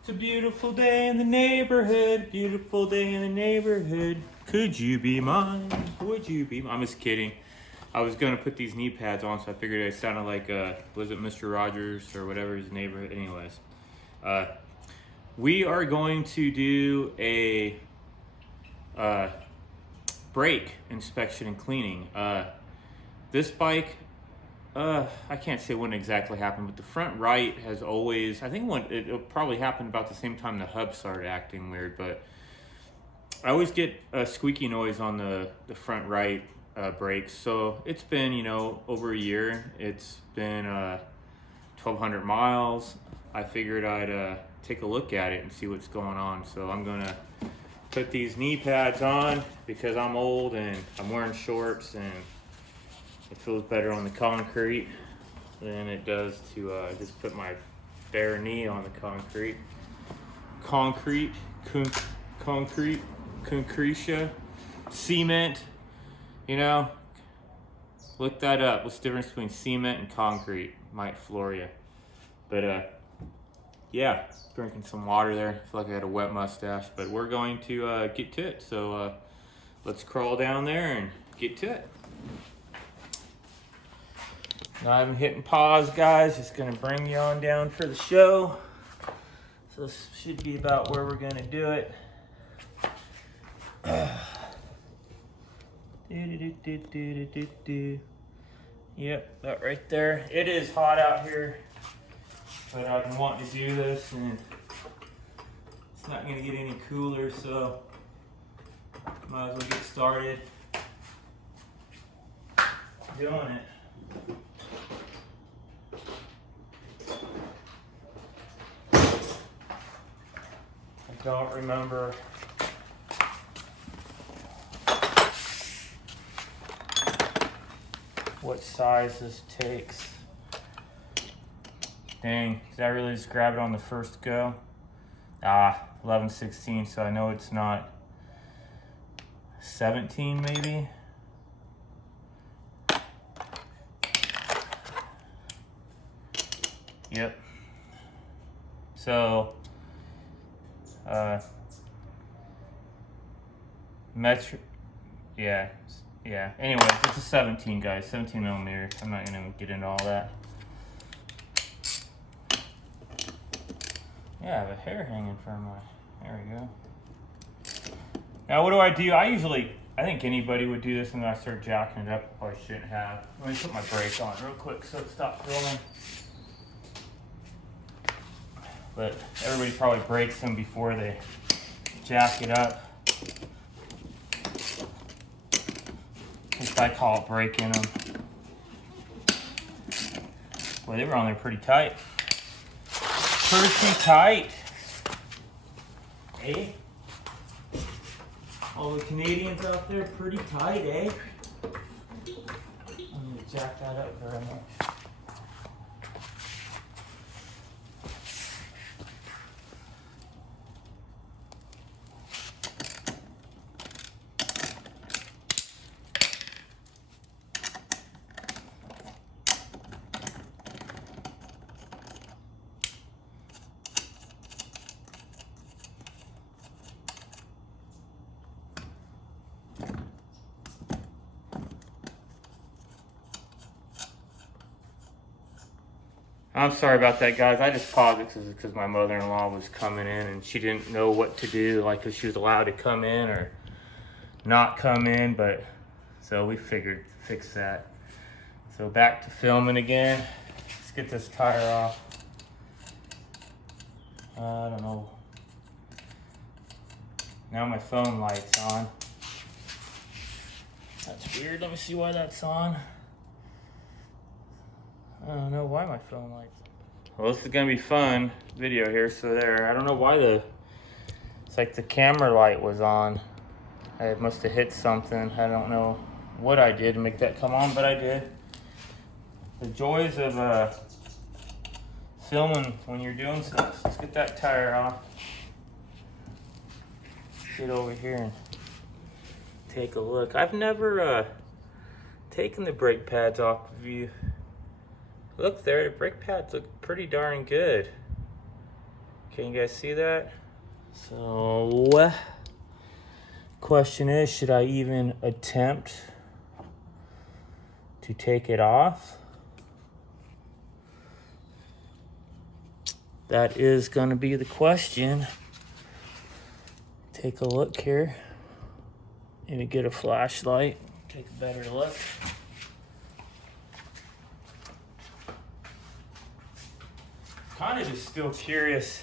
It's a beautiful day in the neighborhood, beautiful day in the neighborhood. Could you be mine? Would you be mine? I'm just kidding. I was gonna put these knee pads on, so I figured I sounded like, was it Mr. Rogers or whatever his neighborhood? Anyways, we are going to do a brake inspection and cleaning. This bike, I can't say when exactly happened, but the front right has always, I think it probably happened about the same time the hub started acting weird, but I always get a squeaky noise on the front right brakes. So it's been, over a year. It's been 1,200 miles. I figured I'd take a look at it and see what's going on. So I'm gonna put these knee pads on because I'm old and I'm wearing shorts and it feels better on the concrete than it does to just put my bare knee on the concrete. Concretia, cement, look that up. What's the difference between cement and concrete? Might floor you. But yeah, drinking some water there. I feel like I had a wet mustache, but we're going to get to it. So let's crawl down there and get to it. Not even hitting pause, guys. Just gonna bring you on down for the show. So this should be about where we're gonna do it. Yep, that right there. It is hot out here, but I've been wanting to do this and it's not gonna get any cooler, so might as well get started doing it. I don't remember what size this takes. Dang, did I really just grab it on the first go? 11/16, so I know it's not 17 maybe. Yep. So, metric, yeah. Anyways, it's a 17, guys, 17 millimeter. I'm not gonna get into all that. Yeah, I have a hair hanging from my, there we go. Now what do? I think anybody would do this, and then I start jacking it up. I shouldn't have. Let me put my brake on real quick so it stops rolling. But everybody probably breaks them before they jack it up. At least I call it breaking them. Boy, they were on there pretty tight. Pretty tight. Eh? All the Canadians out there pretty tight, eh? I'm gonna jack that up very much. I'm sorry about that, guys. I just paused it because my mother-in-law was coming in and she didn't know what to do, like if she was allowed to come in or not come in, but so we figured to fix that. So back to filming again. Let's get this tire off. I don't know. Now my phone light's on. That's weird. Let me see why that's on. I don't know why my phone lights. Well, this is gonna be fun video here. So there, I don't know why it's like the camera light was on. I must have hit something. I don't know what I did to make that come on, but I did. The joys of filming when you're doing stuff. Let's get that tire off. Get over here and take a look. I've never taken the brake pads off of you. Look there, the brake pads look pretty darn good. Can you guys see that? So, question is, should I even attempt to take it off? That is going to be the question. Take a look here. Maybe get a flashlight, take a better look. Kind of just still curious.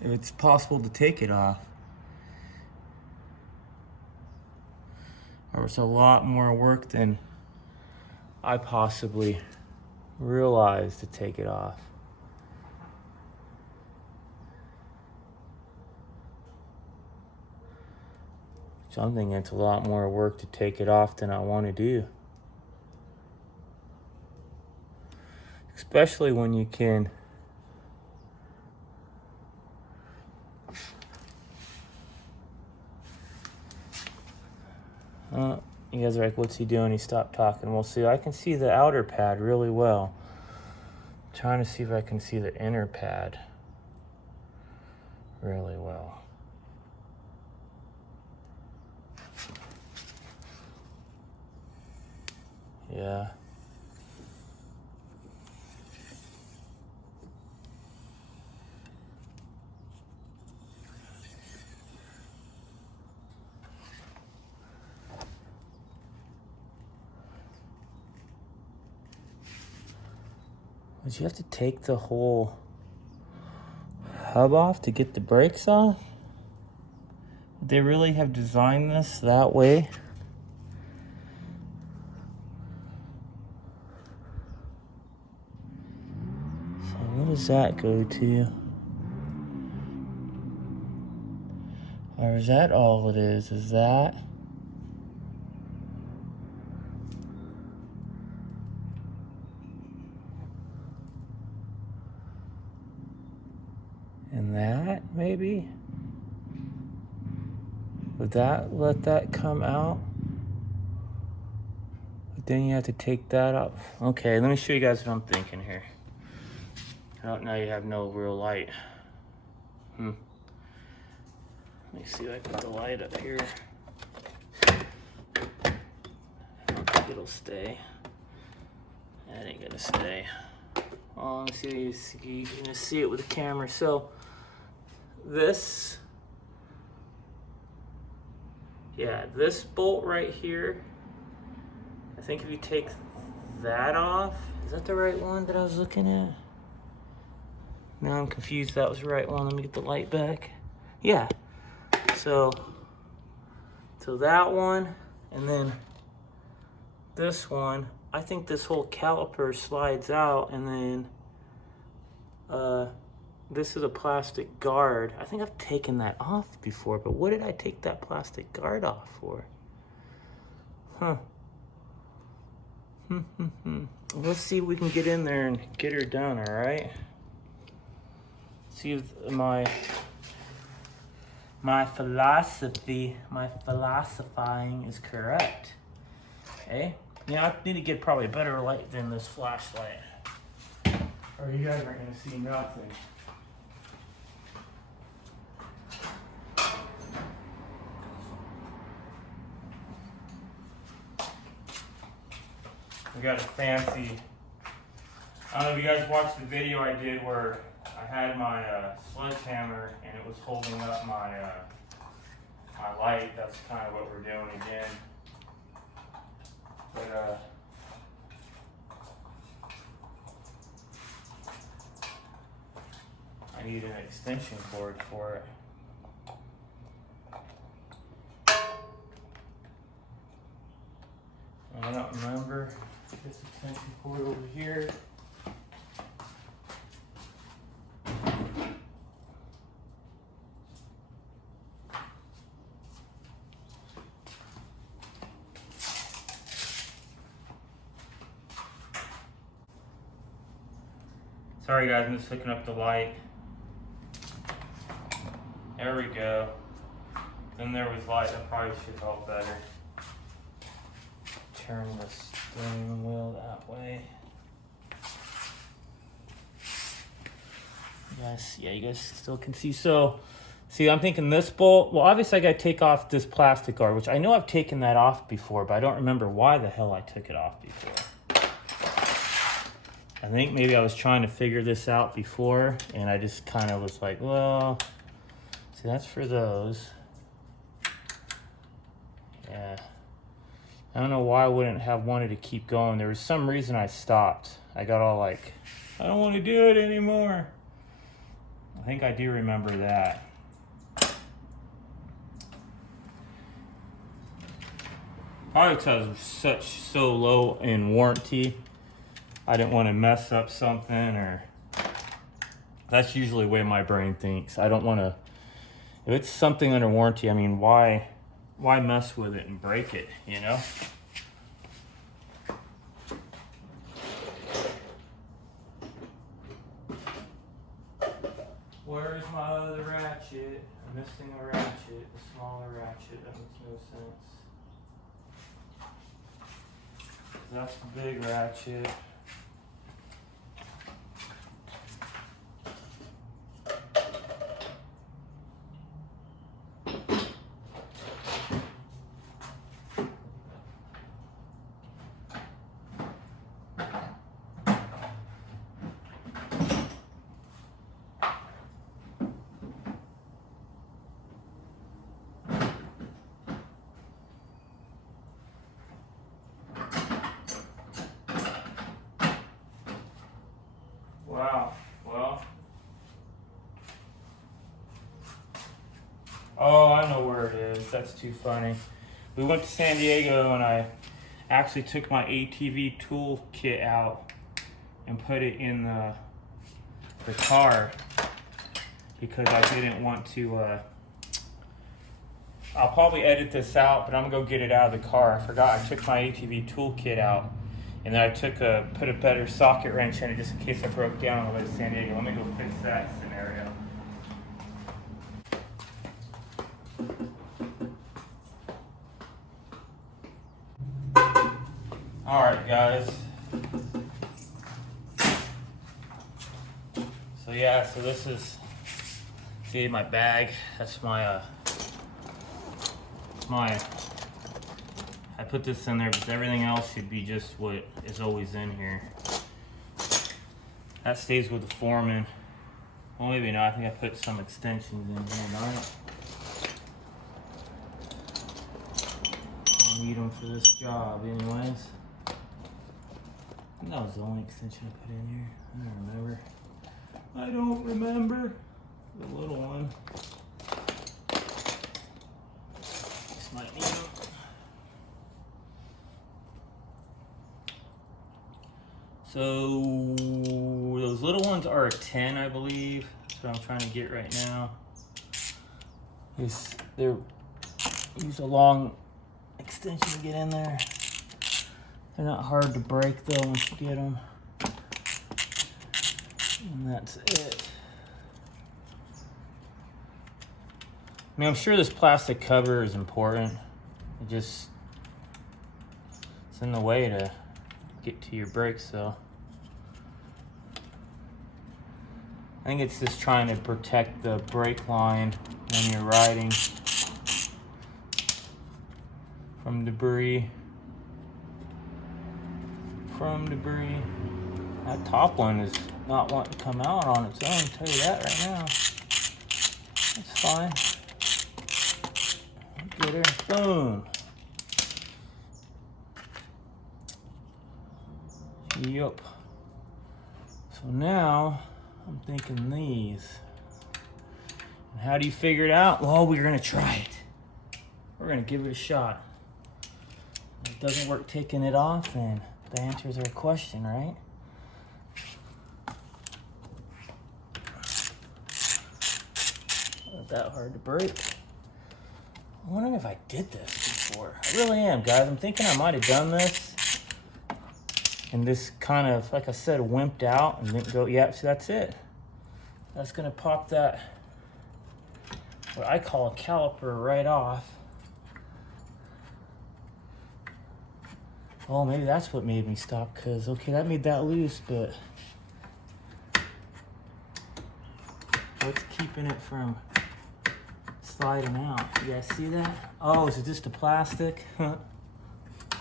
If it's possible to take it off. Or it's a lot more work than I possibly realized to take it off. So I'm thinking it's a lot more work to take it off than I want to do. Especially when you can you guys are like, what's he doing? He stopped talking. Well, see, I can see the outer pad really well. I'm trying to see if I can see the inner pad really well. Yeah. Would you have to take the whole hub off to get the brakes off? Would they really have designed this that way? So what does that go to? Or is that all it is? Is that? And that, maybe? Would that let that come out? But then you have to take that up. Okay, let me show you guys what I'm thinking here. Oh, now you have no real light. Let me see if I put the light up here. I don't think it'll stay. That ain't gonna stay. Oh, let me see, you can see it with the camera. So, this bolt right here, I think if you take that off, is that the right one that I was looking at? Now I'm confused, that was the right one. Let me get the light back. Yeah, so that one, and then this one, I think this whole caliper slides out, and then this is a plastic guard. I think I've taken that off before, but what did I take that plastic guard off for? Let's see if we can get in there and get her done, all right? See if my philosophizing is correct. Okay? Yeah, I need to get probably a better light than this flashlight, or you guys aren't gonna see nothing. We got a fancy, I don't know if you guys watched the video I did where I had my sledgehammer and it was holding up my my light. That's kind of what we're doing again. But I need an extension cord for it. I don't remember this extension cord over here. Sorry guys, I'm just hooking up the light. There we go. Then there was light. That probably should help better. Turn the steering wheel that way. Yes, yeah, you guys still can see. So, see, I'm thinking this bolt. Well, obviously I got to take off this plastic guard, which I know I've taken that off before, but I don't remember why the hell I took it off before. I think maybe I was trying to figure this out before, and I just kind of was like, well, see, that's for those. Yeah. I don't know why I wouldn't have wanted to keep going. There was some reason I stopped. I got all like, I don't want to do it anymore. I think I do remember that. Probably because I was so low in warranty. I didn't want to mess up something, or that's usually the way my brain thinks. I don't want to, if it's something under warranty, I mean, why mess with it and break it, you know? Where's my other ratchet? I'm missing a ratchet, a smaller ratchet. That makes no sense. That's the big ratchet. Wow, well. Oh, I know where it is. That's too funny. We went to San Diego and I actually took my ATV tool kit out and put it in the car because I didn't want to, I'll probably edit this out, but I'm gonna go get it out of the car. I forgot I took my ATV tool kit out. And then I put a better socket wrench in it just in case I broke down on the way to San Diego. Let me go fix that scenario. All right, guys. So yeah, so this is, see my bag. That's my I put this in there because everything else should be just what is always in here. That stays with the Foreman. Well, maybe not. I think I put some extensions in here, right? I'll need them for this job anyways. I think that was the only extension I put in here. I don't remember. The little one. This might need them. So those little ones are a 10, I believe. That's what I'm trying to get right now. They're use a long extension to get in there. They're not hard to break though once you get them. And that's it. I mean, I'm sure this plastic cover is important. It's in the way to get to your brakes though. I think it's just trying to protect the brake line when you're riding from debris. That top one is not wanting to come out on its own, I'll tell you that right now. That's fine. Get her, boom. Yup. So now I'm thinking these. And how do you figure it out? Well, we're gonna try it. We're gonna give it a shot. If it doesn't work taking it off, then the answer is our question, right? Not that hard to break. I'm wondering if I did this before. I really am, guys. I'm thinking I might have done this. And this kind of, like I said, wimped out and didn't go, yeah, so that's it. That's gonna pop that what I call a caliper right off. Oh, maybe that's what made me stop, because, okay, that made that loose, but what's keeping it from sliding out? You guys see that? Oh, is it just a plastic?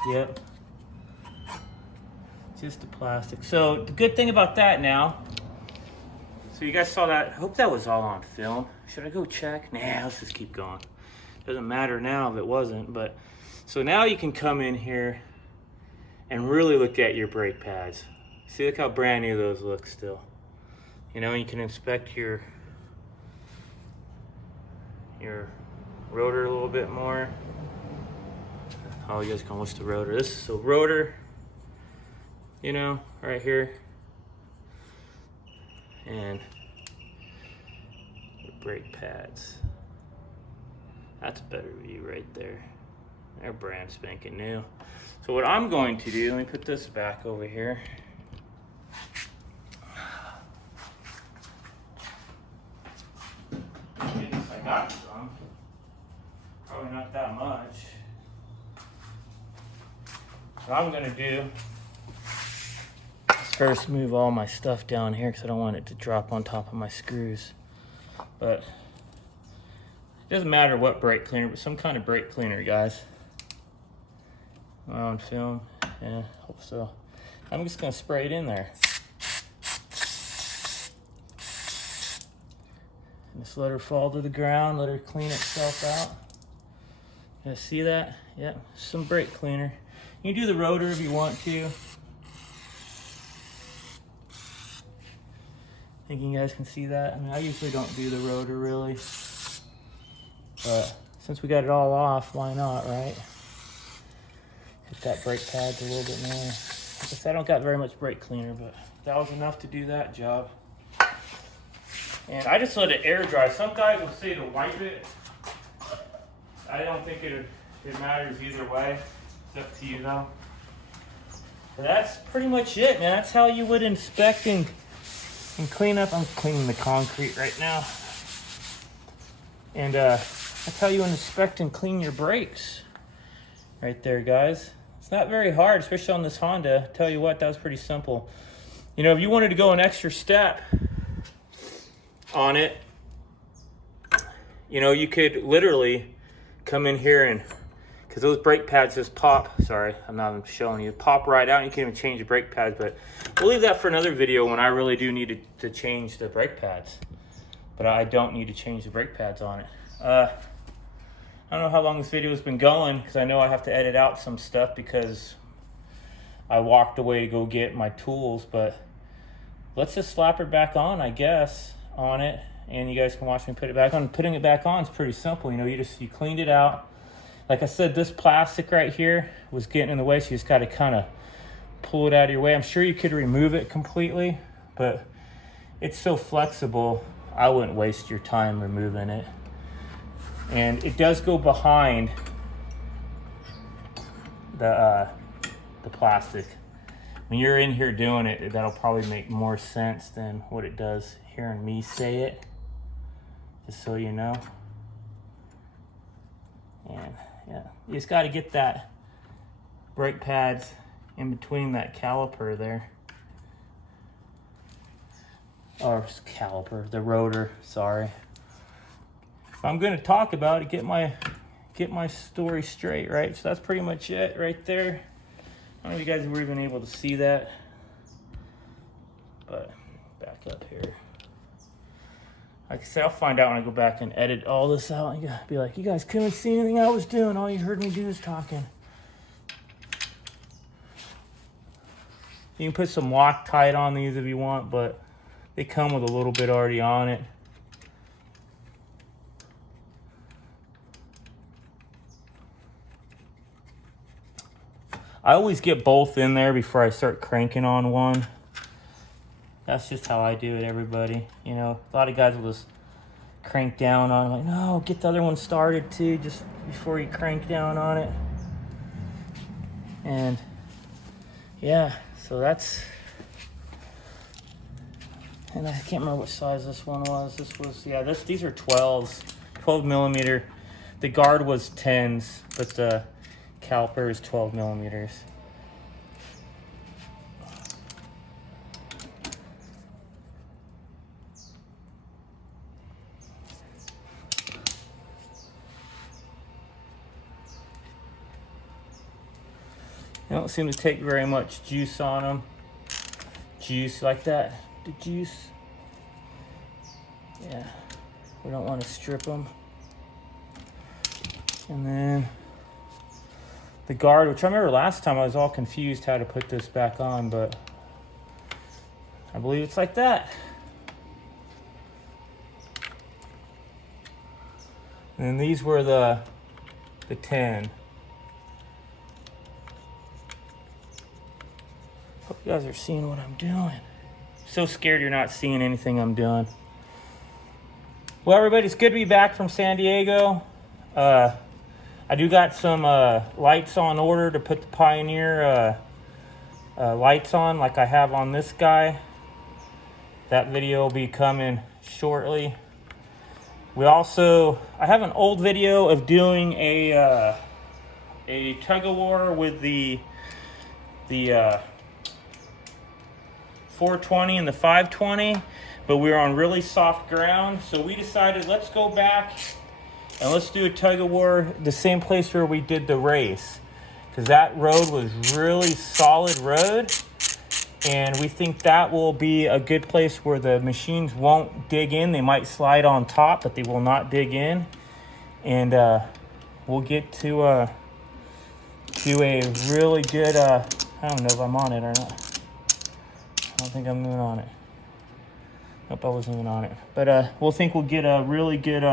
Yep. Just the plastic. So the good thing about that now, so you guys saw that. I hope that was all on film. Should I go check? Nah, let's just keep going. Doesn't matter now if it wasn't, but so now you can come in here and really look at your brake pads. See, look how brand new those look still. You know, you can inspect your rotor a little bit more. Oh, you guys can watch the rotor. This is the rotor, you know, right here. And the brake pads. That's a better view right there. They're brand spanking new. So what I'm going to do, let me put this back over here. I got some. Probably not that much. What I'm gonna do is first move all my stuff down here because I don't want it to drop on top of my screws. But it doesn't matter what brake cleaner, but some kind of brake cleaner, guys. Am I on film? Yeah, hope so. I'm just gonna spray it in there. Just let her fall to the ground, let her clean itself out. You guys see that? Yep, some brake cleaner. You can do the rotor if you want to. I think you guys can see that. I mean, I usually don't do the rotor really, but since we got it all off, why not, right? Hit that brake pads a little bit more. Like I said, I don't got very much brake cleaner, but that was enough to do that job. And I just let it air dry. Some guys will say to wipe it. I don't think it matters either way. It's up to you though. But that's pretty much it, man. That's how you would inspect and clean up. I'm cleaning the concrete right now. And that's how you inspect and clean your brakes. Right there, guys. It's not very hard, especially on this Honda. Tell you what, that was pretty simple. You know, if you wanted to go an extra step on it, you know, you could literally come in here and, because those brake pads just pop, sorry, I'm not even showing you, pop right out. You can't even change the brake pads, but we'll leave that for another video when I really do need to change the brake pads. But I don't need to change the brake pads on it. I don't know how long this video has been going, because I know I have to edit out some stuff because I walked away to go get my tools, but let's just slap her back on, I guess, on it, and you guys can watch me put it back on. Putting it back on is pretty simple. You know, you cleaned it out. Like I said, this plastic right here was getting in the way, so you just got to kind of pull it out of your way. I'm sure you could remove it completely, but it's so flexible, I wouldn't waste your time removing it. And it does go behind the plastic. When you're in here doing it, that'll probably make more sense than what it does hearing me say it, just so you know. And yeah, you just got to get that brake pads in between that caliper there. Or caliper, the rotor, sorry. If I'm going to talk about it, get my story straight, right? So that's pretty much it right there. I don't know if you guys were even able to see that, but back up here. Like I said, I'll find out when I go back and edit all this out. And be like, you guys couldn't see anything I was doing. All you heard me do is talking. You can put some Loctite on these if you want, but they come with a little bit already on it. I always get both in there before I start cranking on one. That's just how I do it, everybody. You know, a lot of guys will just crank down on it. Like, no, get the other one started too, just before you crank down on it. And yeah, so that's, and I can't remember what size this one was. This was, yeah, these are 12s. 12 millimeter. The guard was 10s, but the caliper is 12 millimeters. They don't seem to take very much juice on them. Juice like that, the juice. Yeah, we don't want to strip them. And then the guard, which I remember last time I was all confused how to put this back on, but I believe it's like that. And then these were the 10. Hope you guys are seeing what I'm doing. So scared you're not seeing anything I'm doing. Well, everybody, it's good to be back from San Diego. I do got some lights on order to put the Pioneer lights on like I have on this guy. That video will be coming shortly. We also, I have an old video of doing a tug-of-war with the 420 and the 520, but we were on really soft ground, so we decided let's go back and let's do a tug-of-war the same place where we did the race, because that road was really solid road, and we think that will be a good place where the machines won't dig in. They might slide on top, but they will not dig in, and we'll get to do a really good I don't know if I'm on it or not. I don't think I'm even on it. Nope, I wasn't even on it. But we'll get a really good,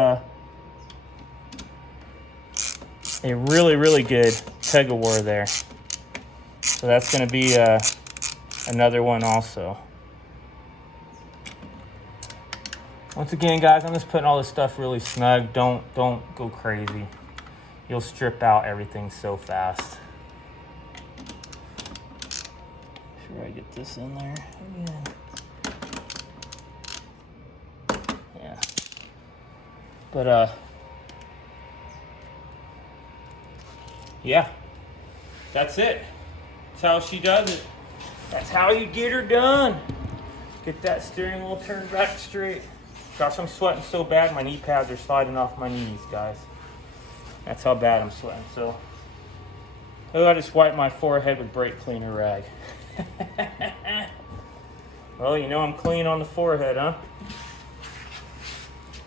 really good tug-of-war there. So that's going to be another one also. Once again, guys, I'm just putting all this stuff really snug. Don't go crazy. You'll strip out everything so fast. I get this in there again. Yeah. But yeah, that's it. That's how she does it. That's how you get her done. Get that steering wheel turned back straight. Gosh, I'm sweating so bad my knee pads are sliding off my knees, guys. That's how bad I'm sweating. So I just wiped my forehead with brake cleaner rag. Well, you know I'm clean on the forehead, huh?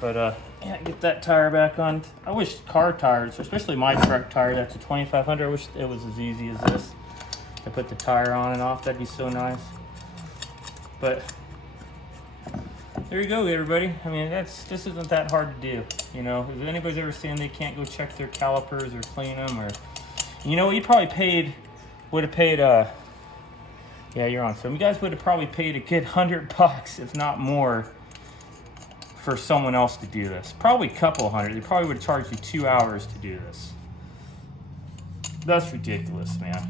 But yeah, get that tire back on. I wish car tires, especially my truck tire, that's a 2500. I wish it was as easy as this. To put the tire on and off, that'd be so nice. But there you go, everybody. I mean, this isn't that hard to do. You know, if anybody's ever saying they can't go check their calipers or clean them, or you know, you probably would have paid yeah, you're on. So you guys would have probably paid a good $100, if not more, for someone else to do this. Probably a couple hundred. They probably would have charged you 2 hours to do this. That's ridiculous, man.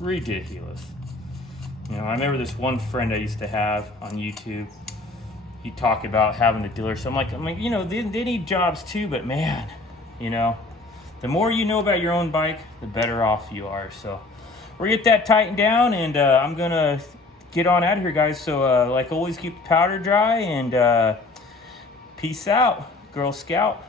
Ridiculous. You know, I remember this one friend I used to have on YouTube. He'd talk about having a dealership. I'm like, you know, they need jobs too, but man, you know, the more you know about your own bike, the better off you are. So we're gonna get that tightened down, and I'm gonna get on out of here, guys. So like always, keep the powder dry, and peace out, Girl Scout.